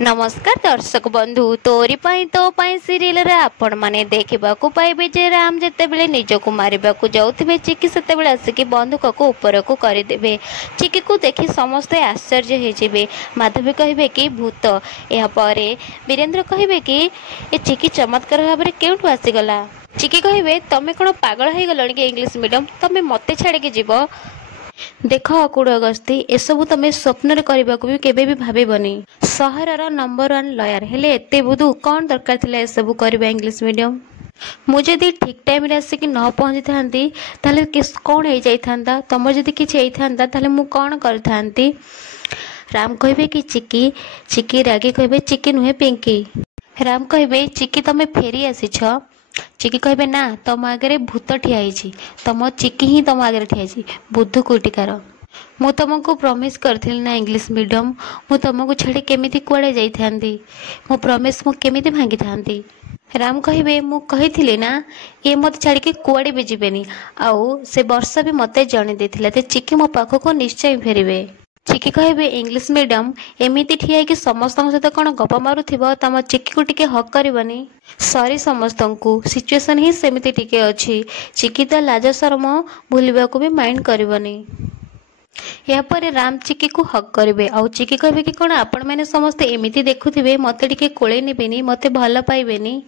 नमस्कार दर्शक बंधु तोरी पाई तो पाई सीरियल रे आपण माने देखा पाइबे जे राम जितेबले निजको मारिबाकू जाउथिबे चिकी सेतेबेले आसिकी बंदूक को ऊपर को करदेबे। चिकी को देखि समस्ते आश्चर्य होइजिबे। माधवी कहिबे कि भूत। या परे वीरेंद्र कहिबे कि ए चिकी चमत्कार भाव में केउठु आसीगला। चिकी कहिबे तमे कोन पागल हो गलणी कि इंग्लिश मीडियम तमे मते छाड़ी के जीव। देख अकुड़ अगस्ती एसबू तुम स्वप्न करने भी केबे भी भाबनी। सहरर नंबर 1 लॉयर हेले एते बुधु कौन दरकार थिला एसबू करबा इंग्लिश मीडियम। मुझे ठीक टाइम रे आसिक न पहुंची थांती ताले कौन हो जाइथांता तुम जदि किछि होइथांता ताले मु कौन करथांती। राम कहिबे कि चिकी। चिकी रागी कहिबे चिकी नुहे पिंकी। राम कहिबे चिकी तमे फेरी आसीछ। चिकी कहे ना तुम आगे भूत ठियाई तुम चिकी ही तुम आगे ठियाई बुद्ध कोटिकार। मु तुमको प्रॉमिस करथिल ना इंग्लिश मीडियम मु तुमको छाड़ी केमी कुआड़े जाइथांती मो प्रॉमिस मु केमी भांगी थांती। राम कहिबे मु कहिथिली ना ये मत छाड़ी के कुआड़े भी जीवेनी आउ से वर्ष भी मते जणी देथिला ते चिकी मो पाखको निश्चय फेरिबे। चिकी कहे इंग्लिश मीडियम एमती ठिया कि समस्त सहित कौन गप मारुथिबो तम चिकी को टिके हक करबनी। सॉरी समस्त को सिचुएशन ही सेमिति टिके अछि। चिकी तो लाज शरम भूलिबा को भी माइंड करबनी। या पर राम चिकी को हक करिवे आउ चिकी कहे कि कौन आपण मैंने समस्ते एमिति देखुथिबे मते टिके कोळे नेबेनी मते भल पाइबेनी।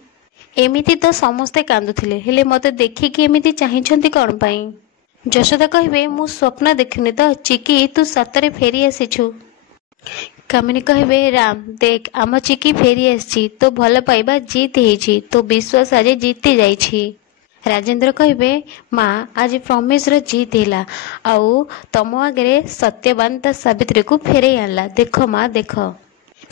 एमिति तो समस्ते कांदुथिले हेले मते देखि कि एमिति चाहिछंती कोन पई। यशोदा कहे मु स्वप्न देखनी तो चिकी तू सतरे फेरी आसीछु। कामिनी कहे राम देख आम चिकी फेरी आसी तो भल पाइबा जीत होइछि तो विश्वास आज जीती जाइछि। राजेंद्र कहे माँ आज प्रॉमिस रो जीत हैला आउ तम आगे सत्यवान ता सावित्री को फेरे आनला देख माँ देख।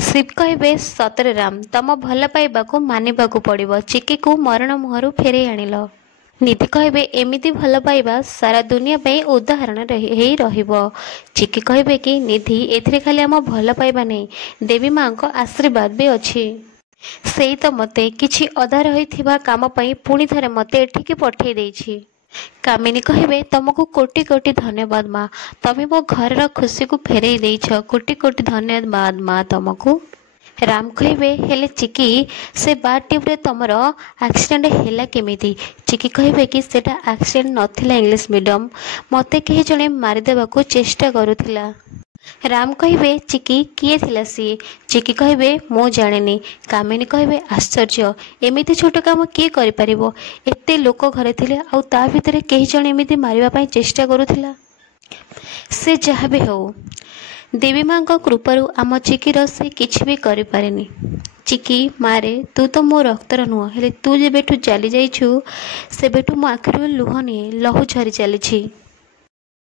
शिव कहे सतरे राम तम भल पाइबा को मानिबा को पड़िबो चिकी को मरण मुहरु फेरे आनिल। निधि कहे एमिति भल पाइबा सारा दुनिया पे उदाहरण रहिबो। चिकी कहे कि निधि एथिरे खाली आम भल पाइबा नहीं देवी माँ को आशीर्वाद भी अच्छी से तो मते किछि अधा रहिथिबा काम पई पुणी थरे मते एठिके पठेई देछि। कामिनी कहे तुमको कोटि कोटि धन्यवाद माँ तमे मो घर खुशी को फेरई देछ कोटि कोटि धन्यवाद माँ तुमको। राम कहे हेले चिकी से बार ट्यूब तुमर एक्सीडेंट हैला केमिति। चिकी कहे कि सेटा एक्सीडेंट नथिला इंग्लिश मीडियम मते कहे जणे मारिदेबा को चेष्टा करुथिला। राम कहे चिकी किए थिला सी। चिकी कहे मु जानेनी। कामिनी कहे आश्चर्य एमिति छोट काम किए करि परिबो एते लोक घरे थिले आउ ता भितरे कहि जणे एमिति मारिबा पई चेष्टा करुथिला। से जहा भी हो देवी माँ का कृपारू आम चिकीर से किछि भी करि पारेनी। चिकी मारे तू तो मो रक्तर नुह हेले तू जेबेठू चली जाइछु से बेठू मो आखिरु लुह नहीं लहू झरी चली।